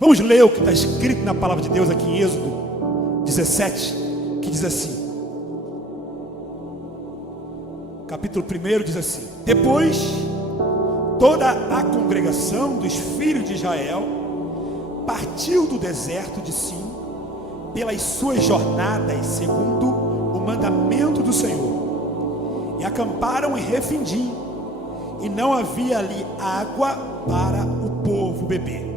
Vamos ler o que está escrito na palavra de Deus aqui em Êxodo 17, que diz assim. Capítulo 1 diz assim: depois toda a congregação dos filhos de Israel partiu do deserto de Sim pelas suas jornadas segundo o mandamento do Senhor, e acamparam em Refidim, e não havia ali água para o povo beber.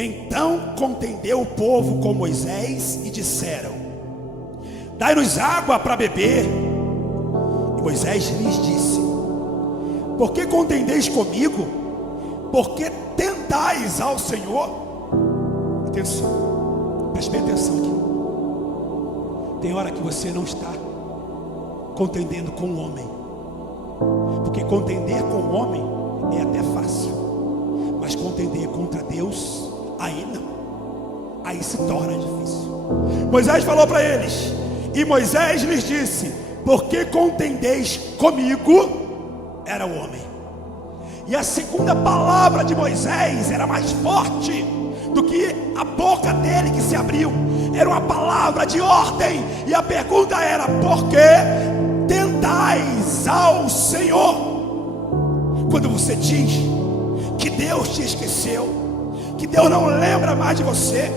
Então contendeu o povo com Moisés e disseram: dai-nos água para beber. E Moisés lhes disse: por que contendeis comigo? Por que tentais ao Senhor? Atenção, preste bem atenção aqui. Tem hora que você não está contendendo com o homem, porque contender com o homem é até fácil, mas contender contra Deus, aí não, aí se torna difícil. Moisés falou para eles, e Moisés lhes disse: por que contendeis comigo? Era o homem. E a segunda palavra de Moisés era mais forte do que a boca dele que se abriu. Era uma palavra de ordem, e a pergunta era: por que tentais ao Senhor? Quando você diz que Deus te esqueceu, que Deus não lembra mais de você,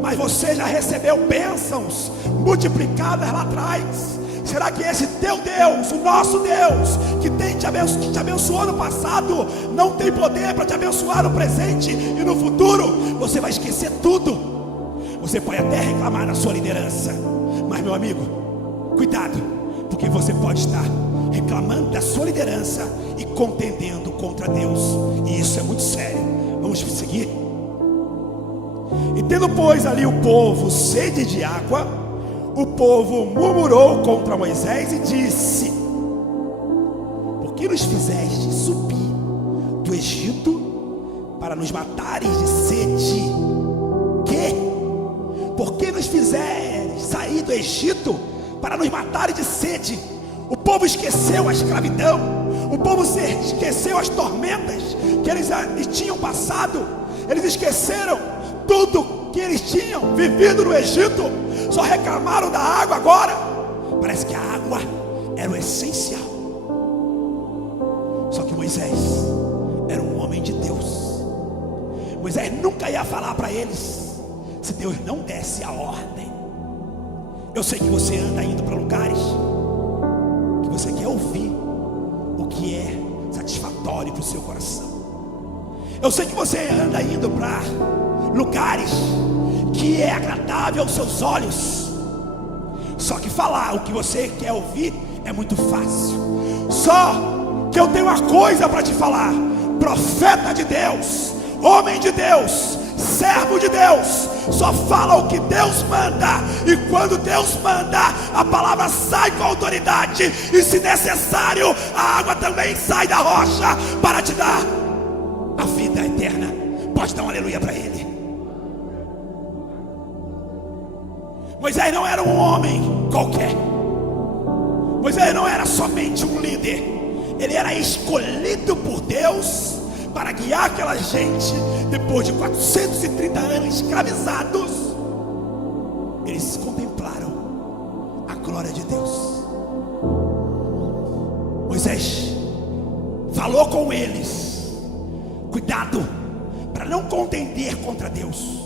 mas você já recebeu bênçãos multiplicadas lá atrás. Será que esse teu Deus, o nosso Deus, que te abençoou no passado, não tem poder para te abençoar no presente e no futuro? Você vai esquecer tudo. Você pode até reclamar da sua liderança, mas, meu amigo, cuidado, porque você pode estar reclamando da sua liderança e contendendo contra Deus, e isso é muito sério. Vamos seguir. E tendo, pois, ali o povo sede de água, o povo murmurou contra Moisés e disse: por que nos fizeste subir do Egito para nos matares de sede? Por que nos fizeste sair do Egito para nos matares de sede? O povo esqueceu a escravidão, o povo esqueceu as tormentas que eles tinham passado, eles esqueceram tudo que eles tinham vivido no Egito, só reclamaram da água agora. Parece que a água era o essencial. Só que Moisés era um homem de Deus. Moisés nunca ia falar para eles se Deus não desse a ordem. Eu sei que você anda indo para lugares que você quer ouvir o que é satisfatório para o seu coração. Eu sei que você anda indo para lugares que é agradável aos seus olhos. Só que falar o que você quer ouvir é muito fácil. Só que eu tenho uma coisa para te falar: profeta de Deus, homem de Deus, servo de Deus, só fala o que Deus manda. E quando Deus manda, a palavra sai com autoridade. E se necessário, a água também sai da rocha para te dar a vida eterna. Pode dar um aleluia para ele. Moisés não era um homem qualquer. Moisés não era somente um líder. Ele era escolhido por Deus para guiar aquela gente. Depois de 430 anos escravizados, eles contemplaram a glória de Deus. Moisés falou com eles: cuidado para não contender contra Deus.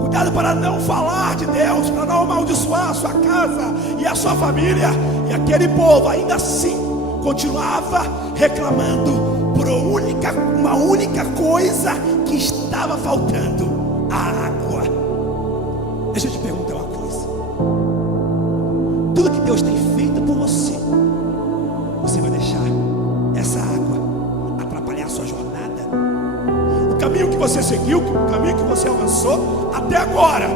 Cuidado para não falar de Deus, para não amaldiçoar a sua casa e a sua família. E aquele povo ainda assim continuava reclamando por uma única coisa que estava faltando: a água. Deixa eu te perguntar uma coisa: tudo que Deus tem feito por você, você vai deixar essa água atrapalhar a sua jornada? O caminho que você seguiu, o caminho que você avançou até agora,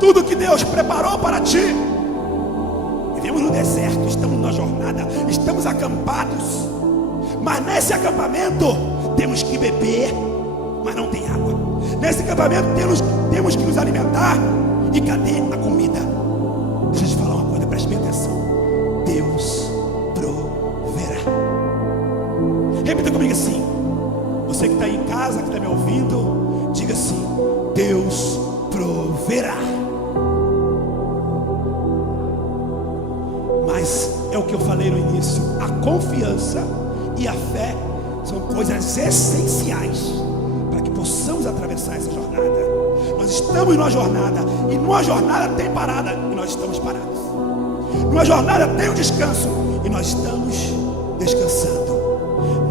tudo que Deus preparou para ti. Vivemos no deserto, estamos numa jornada, estamos acampados, mas nesse acampamento temos que beber, mas não tem água. Nesse acampamento temos que nos alimentar, e cadê a comida? Deixa eu te falar uma coisa, preste bem atenção: Deus proverá. Repita comigo assim: você que está aí em casa, que está me ouvindo, Diga assim: Deus proverá. Mas é o que eu falei no início: a confiança e a fé são coisas essenciais para que possamos atravessar essa jornada. Nós estamos numa jornada, e numa jornada tem parada e nós estamos parados. Numa jornada tem um descanso e nós estamos descansando.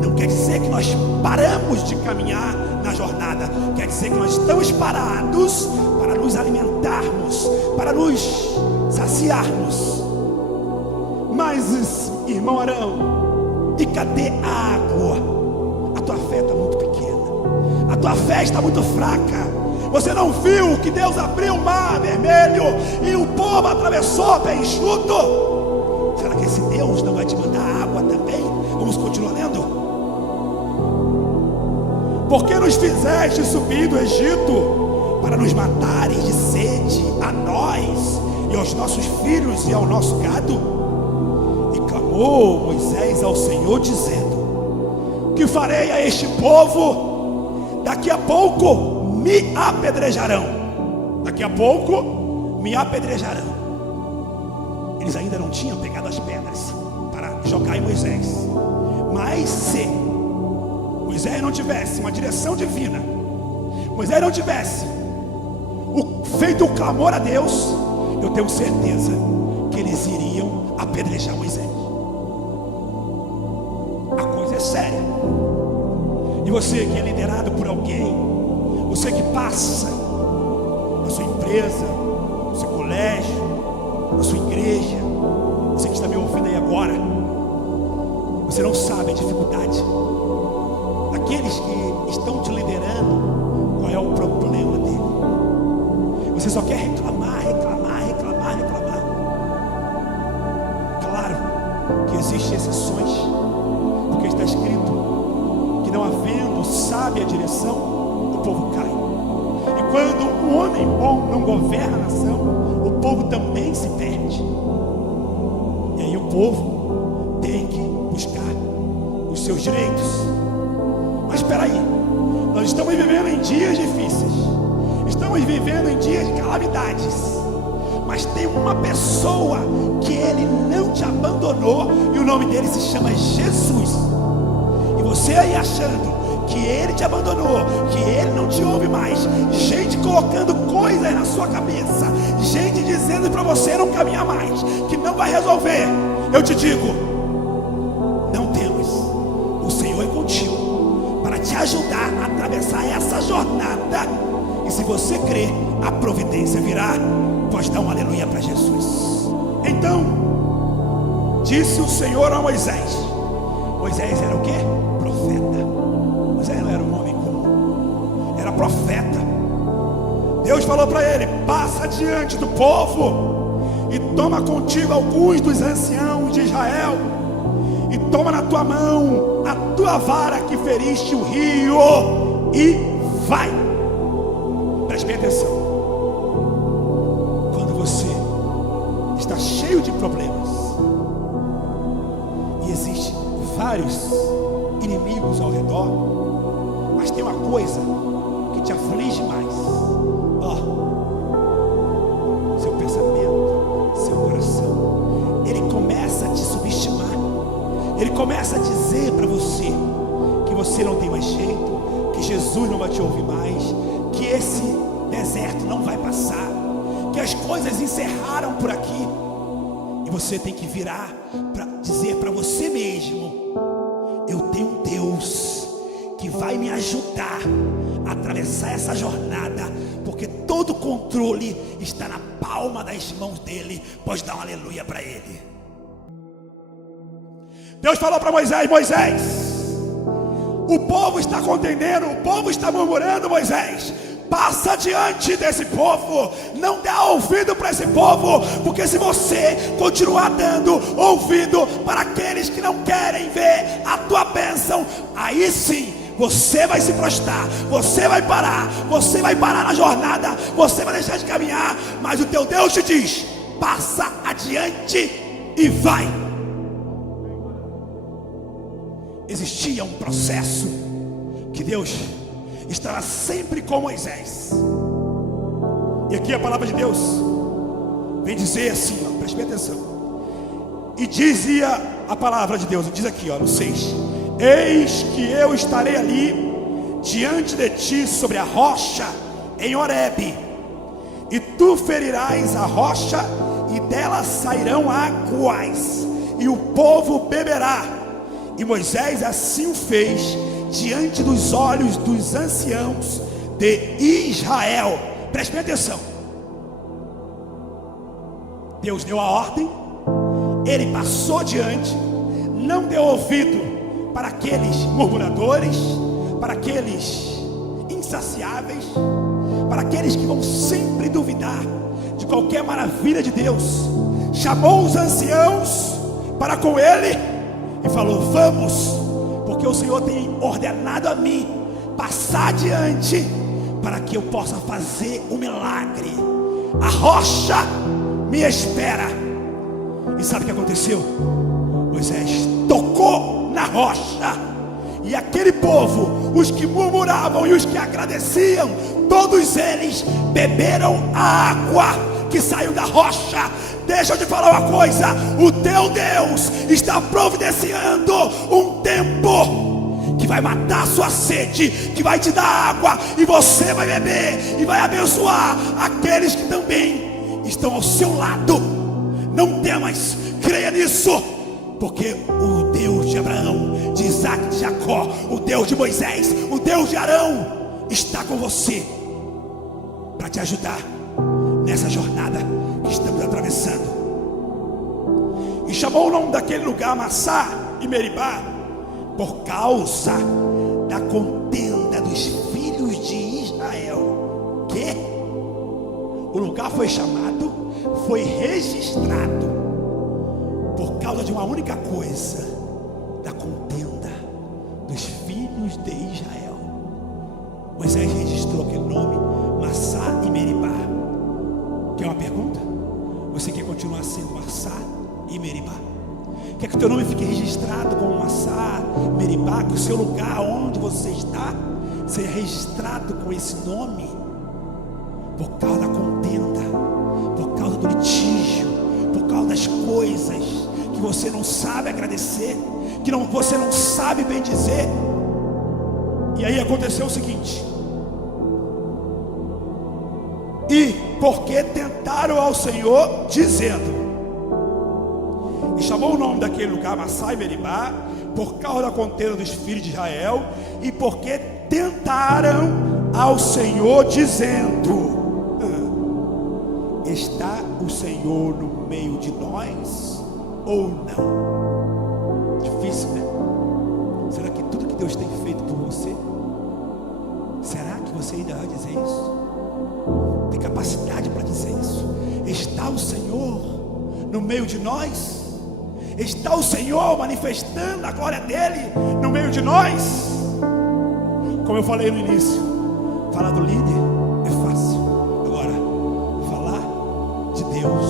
Não quer dizer que nós paramos de caminhar na jornada, quer dizer que nós estamos parados para nos alimentarmos, para nos saciarmos. Mas, irmão Arão, e cadê a água? A tua fé está muito pequena, a tua fé está muito fraca. Você não viu que Deus abriu o mar vermelho e o povo atravessou pé enxuto? Será que esse Deus não vai te mandar água também? Vamos continuar lendo. Porque nos fizeste subir do Egito para nos matares de sede, a nós e aos nossos filhos e ao nosso gado? E clamou Moisés ao Senhor dizendo: que farei a este povo? Daqui a pouco me apedrejarão. Daqui a pouco me apedrejarão. Eles ainda não tinham pegado as pedras para jogar em Moisés. Mas se Moisés não tivesse uma direção divina, Moisés não tivesse feito o clamor a Deus, eu tenho certeza que eles iriam apedrejar Moisés. A coisa é séria. E você que é liderado por alguém, você que passa na sua empresa, no seu colégio, na sua igreja, você que está me ouvindo aí agora, você não sabe a dificuldade daqueles que estão te liderando. Qual é o problema dele? Você só quer reclamar, reclamar, reclamar, reclamar. Claro que existem exceções, porque está escrito que não havendo sábia direção, o povo cai. E quando um homem bom não governa a nação, o povo também se perde. E aí o povo tem que buscar os seus direitos. Mas espera aí, nós estamos vivendo em dias difíceis, estamos vivendo em dias de calamidades, mas tem uma pessoa que ele não te abandonou, e o nome dele se chama Jesus. E você aí achando que ele te abandonou, que ele não te ouve mais, gente colocando coisas na sua cabeça, gente dizendo para você não caminhar mais, que não vai resolver, eu te digo: não temas, o Senhor é contigo para te ajudar a atravessar essa jornada. E se você crer, a providência virá. Pode dar um aleluia para Jesus. Então disse o Senhor a Moisés. Moisés era o quê? Profeta. Moisés não era um homem comum, era profeta. Deus falou para ele: passa diante do povo e toma contigo alguns dos anciãos de Israel, e toma na tua mão a tua vara que feriste o rio, e vai. Preste bem atenção. Quando você está cheio de problemas e existem vários inimigos ao redor, mas tem uma coisa que te aflige mais: seu pensamento, seu coração. Ele começa a te subestimar, ele começa a dizer para você que você não tem mais jeito, que Jesus não vai te ouvir mais, que esse deserto não vai passar, que as coisas encerraram por aqui. E você tem que virar para dizer para você mesmo: eu tenho um Deus que vai me ajudar a atravessar essa jornada, porque todo o controle está na palma das mãos dele. Pode dar um aleluia para ele. Deus falou para Moisés: Moisés, o povo está contendendo, o povo está murmurando. Moisés, passa diante desse povo, não dê ouvido para esse povo, porque se você continuar dando ouvido para aqueles que não querem ver a tua bênção, aí sim você vai se prostrar, você vai parar na jornada, você vai deixar de caminhar. Mas o teu Deus te diz: passa adiante e vai. Existia um processo que Deus estará sempre com Moisés. E aqui a palavra de Deus vem dizer assim, ó, preste bem atenção. E dizia a palavra de Deus, diz aqui, ó, no 6: eis que eu estarei ali diante de ti sobre a rocha em Horebe, e tu ferirás a rocha, e dela sairão águas, e o povo beberá. E Moisés assim o fez diante dos olhos dos anciãos de Israel. Preste bem atenção. Deus deu a ordem, ele passou adiante, não deu ouvido para aqueles murmuradores, para aqueles insaciáveis, para aqueles que vão sempre duvidar de qualquer maravilha de Deus. Chamou os anciãos para com ele e falou: vamos, porque o Senhor tem ordenado a mim passar adiante, para que eu possa fazer o milagre. A rocha me espera. E sabe o que aconteceu? Moisés tocou na rocha, e aquele povo, os que murmuravam e os que agradeciam, todos eles beberam a água que saiu da rocha. Deixa eu te falar uma coisa: o teu Deus está providenciando um tempo que vai matar a sua sede, que vai te dar água, e você vai beber, e vai abençoar aqueles que também estão ao seu lado. Não temas, creia nisso, porque o Deus de Abraão, de Isaac, de Jacó, o Deus de Moisés, o Deus de Arão, está com você para te ajudar nessa jornada que estamos atravessando. E chamou o nome daquele lugar Massá e Meribá, por causa da contenda dos filhos de Israel. Que o lugar foi chamado, foi registrado por causa de uma única coisa: da contenda dos filhos de Israel. Moisés registrou aquele nome, Massá e Meribá. Quer uma pergunta? Você quer continuar sendo Massá e Meribá? Quer que o teu nome fique registrado como Massá, Meribá, que o seu lugar onde você está seja registrado com esse nome? Por causa da contenda, por causa do litígio, por causa das coisas que você não sabe agradecer, que você não sabe bem dizer. E aí aconteceu o seguinte: e porque tentaram ao Senhor, dizendo, e chamou o nome daquele lugar Massá e Meribá, por causa da contenda dos filhos de Israel, e porque tentaram ao Senhor, dizendo: está o Senhor no meio de nós ou não? Difícil, né? Será que tudo que Deus tem feito por você, será que você ainda vai dizer isso? Tem capacidade para dizer isso? Está o Senhor no meio de nós? Está o Senhor manifestando a glória dele no meio de nós? Como eu falei no início, falar do líder é fácil. Agora, falar de Deus,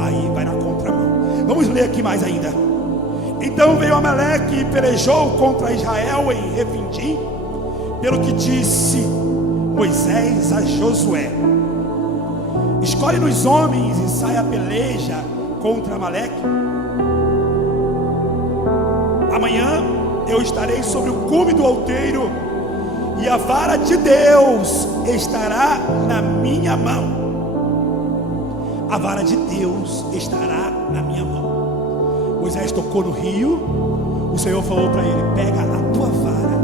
aí vai na contramão. Vamos ler aqui mais ainda. Então veio Amaleque e pelejou contra Israel em Refidim, pelo que disse Moisés a Josué: escolhe-nos homens e sai a peleja contra Amaleque. Amanhã eu estarei sobre o cume do outeiro, e a vara de Deus estará na minha mão. A vara de Deus estará na minha mão. Moisés tocou no rio. O Senhor falou para ele: pega a tua vara,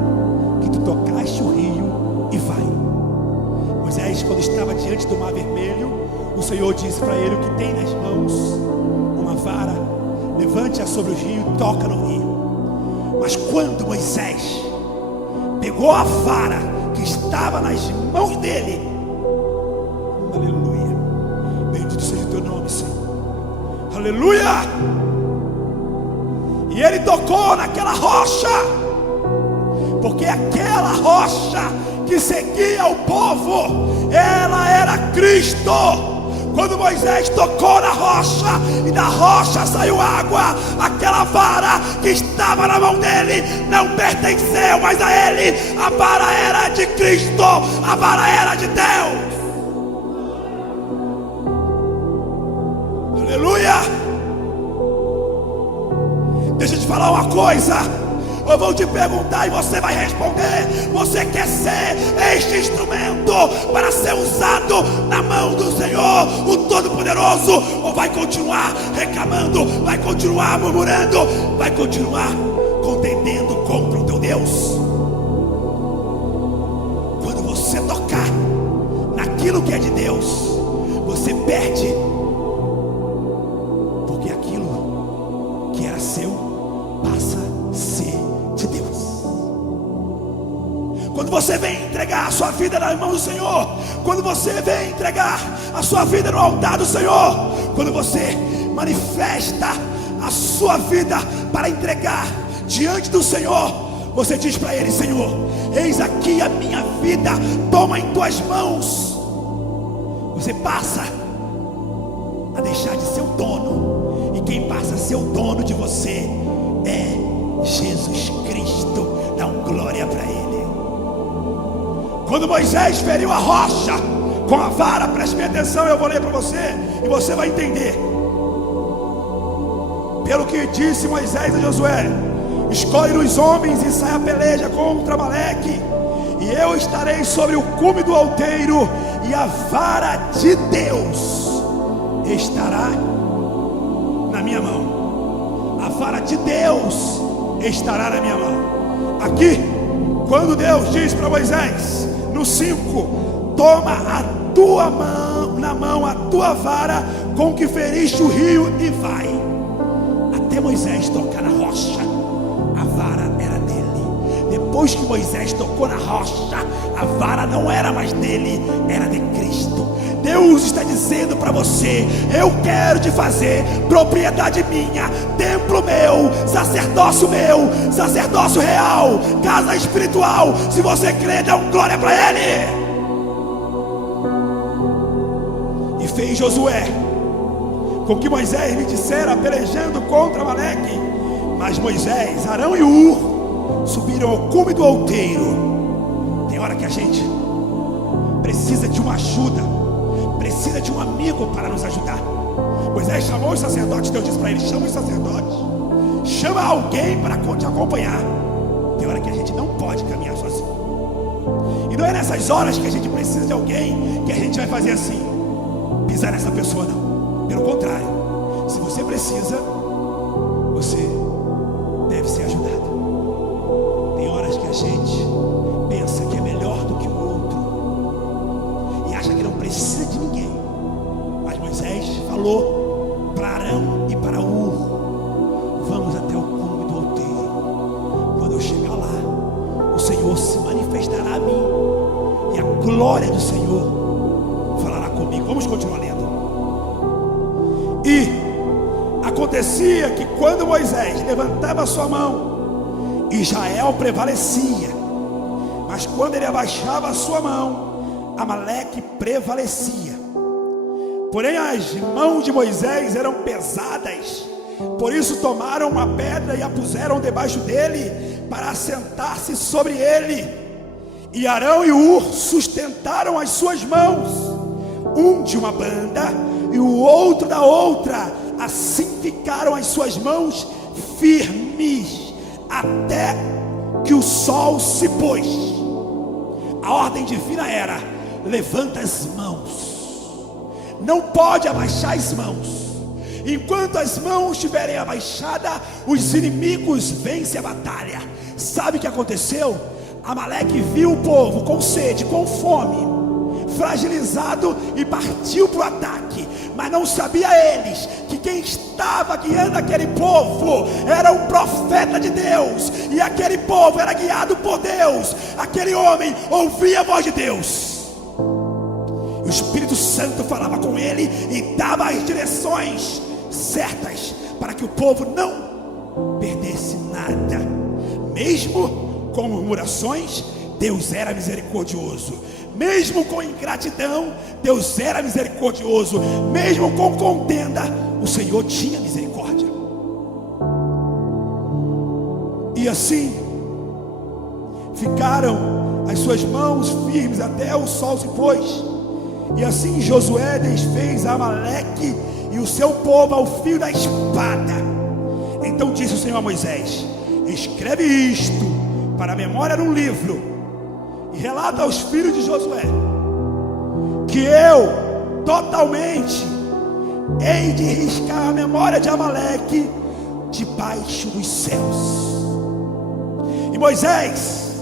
que tu tocaste o rio, e vai. Moisés, quando estava diante do mar vermelho, o Senhor disse para ele: o que tem nas mãos, uma vara, levante-a sobre o rio e toca no rio. Mas quando Moisés pegou a vara que estava nas mãos dele, aleluia, bendito seja o teu nome, Senhor, aleluia, e ele tocou naquela rocha, porque aquela rocha que seguia o povo, ela era Cristo. Quando Moisés tocou na rocha e da rocha saiu água, aquela vara que estava na mão dele não pertenceu mais a ele. A vara era de Cristo, a vara era de Deus. Aleluia. Deixa eu te falar uma coisa. Eu vou te perguntar e você vai responder. Você quer ser este instrumento para ser usado na mão do Senhor, o Todo-Poderoso? Ou vai continuar reclamando, vai continuar murmurando, vai continuar contendendo contra o teu Deus? Quando você tocar naquilo que é de Deus, você perde, porque aquilo que era seu passa a ser de Deus. Quando você vem entregar a sua vida na mão do Senhor, quando você vem entregar a sua vida no altar do Senhor, quando você manifesta a sua vida para entregar diante do Senhor, você diz para Ele: Senhor, eis aqui a minha vida, toma em tuas mãos. Você passa a deixar de ser o dono, e quem passa a ser o dono de você é Jesus Cristo. Dá uma glória para Ele. Quando Moisés feriu a rocha com a vara, preste bem atenção, eu vou ler para você e você vai entender. Pelo que disse Moisés a Josué: escolhe os homens e sai a peleja contra Amaleque, e eu estarei sobre o cume do outeiro, e a vara de Deus estará na minha mão. A vara de Deus estará na minha mão. Aqui, quando Deus diz para Moisés, no 5: toma a tua mão, na mão a tua vara com que feriste o rio, e vai. Até Moisés tocar na rocha, a vara era dele. Depois que Moisés tocou na rocha, a vara não era mais dele, era de Cristo. Deus está dizendo para você: eu quero te fazer propriedade minha, templo meu, sacerdócio real, casa espiritual. Se você crê, dá uma glória para Ele. E fez Josué com que Moisés lhe dissera, pelejando contra Amaleque. Mas Moisés, Arão e Hur subiram ao cume do outeiro. Tem hora que a gente precisa de uma ajuda, precisa de um amigo para nos ajudar. Moisés chamou os sacerdotes. Deus disse para ele: chama os sacerdotes, chama alguém para te acompanhar. Tem hora que a gente não pode caminhar sozinho, e não é nessas horas que a gente precisa de alguém que a gente vai fazer assim, pisar nessa pessoa, não. Pelo contrário, se você precisa, você deve ser ajudado. Tem horas que a gente pensa que é melhor do que o outro e acha que não precisa de ninguém. Mas Moisés falou para Arão e para Hur: vamos até o cume do outeiro. Quando eu chegar lá, o Senhor se manifestará a mim, e a glória do Senhor falará comigo. Vamos continuar lendo. E acontecia que quando Moisés levantava a sua mão, Israel prevalecia, mas quando ele abaixava a sua mão, Amaleque prevalecia. Porém as mãos de Moisés eram pesadas, por isso tomaram uma pedra e a puseram debaixo dele, para assentar-se sobre ele. E Arão e Hur sustentaram as suas mãos, um de uma banda e o outro da outra. Assim ficaram as suas mãos firmes até que o sol se pôs. A ordem divina era: levanta as mãos, não pode abaixar as mãos. Enquanto as mãos estiverem abaixadas, os inimigos vencem a batalha. Sabe o que aconteceu? Amaleque viu o povo com sede, com fome, fragilizado, e partiu para o ataque. Mas não sabia eles que quem estava guiando aquele povo era um profeta de Deus, e aquele povo era guiado por Deus. Aquele homem ouvia a voz de Deus, o Espírito Santo falava com ele e dava as direções certas para que o povo não perdesse nada, mesmo com murmurações, Deus era misericordioso. Mesmo com ingratidão, Deus era misericordioso. Mesmo com contenda, o Senhor tinha misericórdia. E assim ficaram as suas mãos firmes até o sol se pôs. E assim Josué desfez Amaleque e o seu povo ao fio da espada. Então disse o Senhor a Moisés: escreve isto para a memória num livro, e relata aos filhos de Josué que eu totalmente hei de riscar a memória de Amaleque debaixo dos céus. E Moisés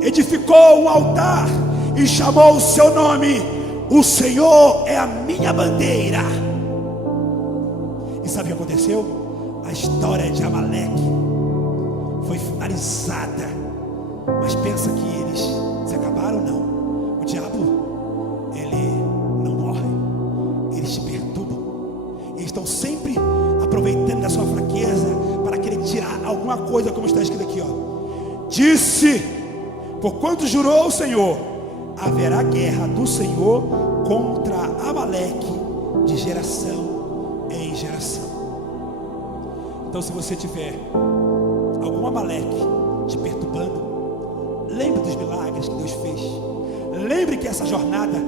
edificou um altar e chamou o seu nome: o Senhor é a minha bandeira. E sabe o que aconteceu? A história de Amaleque foi finalizada. Mas pensa que eles se acabaram? Não. O diabo, ele não morre. Eles te perturbam. Eles estão sempre aproveitando da sua fraqueza para querer tirar alguma coisa, como está escrito aqui, ó. Disse: porquanto jurou o Senhor, haverá guerra do Senhor contra Amaleque de geração em geração. Então, se você tiver algum Amaleque te perturbando, lembre dos milagres que Deus fez. Lembre que essa jornada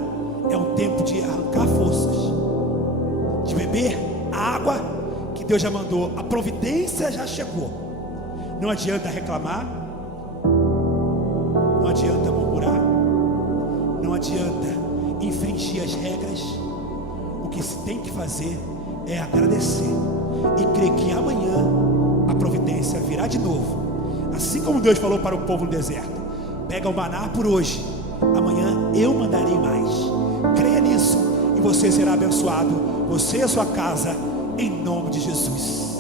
é um tempo de arrancar forças, de beber a água que Deus já mandou. A providência já chegou. Não adianta reclamar, não adianta murmurar, não adianta infringir as regras. O que se tem que fazer é agradecer e crer que amanhã a providência virá de novo. Assim como Deus falou para o povo no deserto: pega o maná por hoje, amanhã eu mandarei mais. Creia nisso e você será abençoado, você e a sua casa, em nome de Jesus.